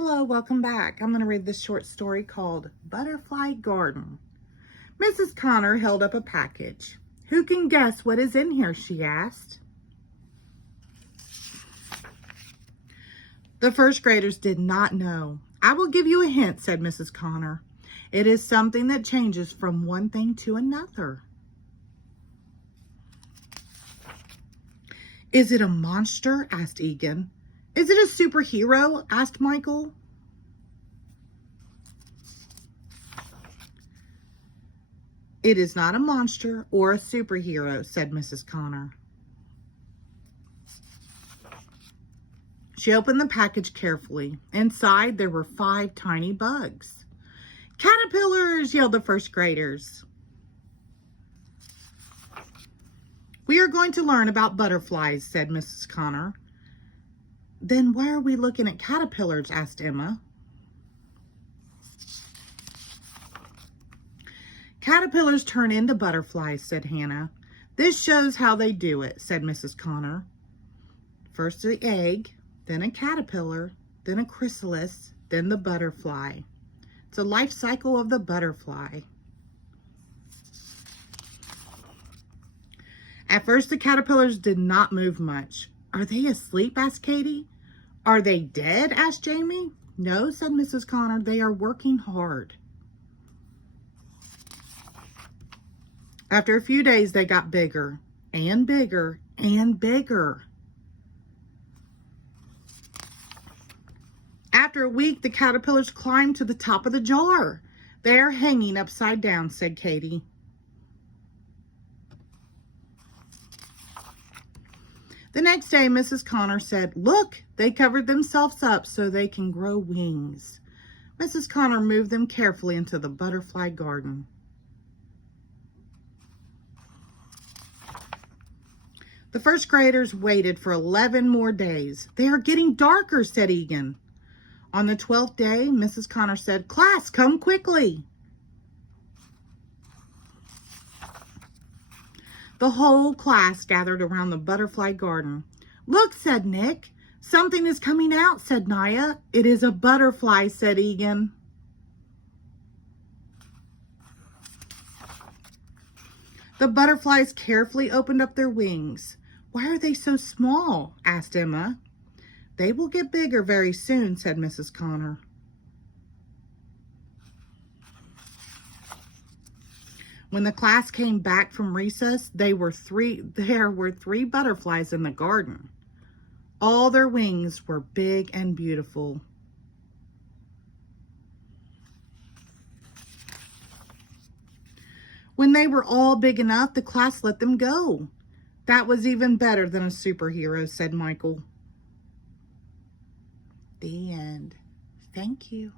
Hello, welcome back. I'm going to read this short story called Butterfly Garden. Mrs. Connor held up a package. "Who can guess what is in here?" she asked. The first graders did not know. "I will give you a hint," said Mrs. Connor. "It is something that changes from one thing to another." "Is it a monster?" asked Egan. "Is it a superhero?" asked Michael. "It is not a monster or a superhero," said Mrs. Connor. She opened the package carefully. Inside, there were 5 tiny bugs. "Caterpillars!" yelled the first graders. "We are going to learn about butterflies," said Mrs. Connor. "Then why are we looking at caterpillars?" asked Emma. "Caterpillars turn into butterflies," said Hannah. "This shows how they do it," said Mrs. Connor. "First the egg, then a caterpillar, then a chrysalis, then the butterfly. It's a life cycle of the butterfly." At first, the caterpillars did not move much. "Are they asleep?" asked Katie. "Are they dead?" asked Jamie. "No," said Mrs. Connor. "They are working hard." After a few days, they got bigger and bigger and bigger. After a week, the caterpillars climbed to the top of the jar. "They are hanging upside down," said Katie. The next day, Mrs. Connor said, "Look, they covered themselves up so they can grow wings." Mrs. Connor moved them carefully into the butterfly garden. The first graders waited for 11 more days. "They are getting darker," said Egan. On the 12th day, Mrs. Connor said, "Class, come quickly." The whole class gathered around the butterfly garden. "Look," said Nick. "Something is coming out," said Naya. "It is a butterfly," said Egan. The butterflies carefully opened up their wings. "Why are they so small?" asked Emma. "They will get bigger very soon," said Mrs. Connor. When the class came back from recess, there were three butterflies in the garden. All their wings were big and beautiful. When they were all big enough, the class let them go. "That was even better than a superhero," said Michael. The end. Thank you.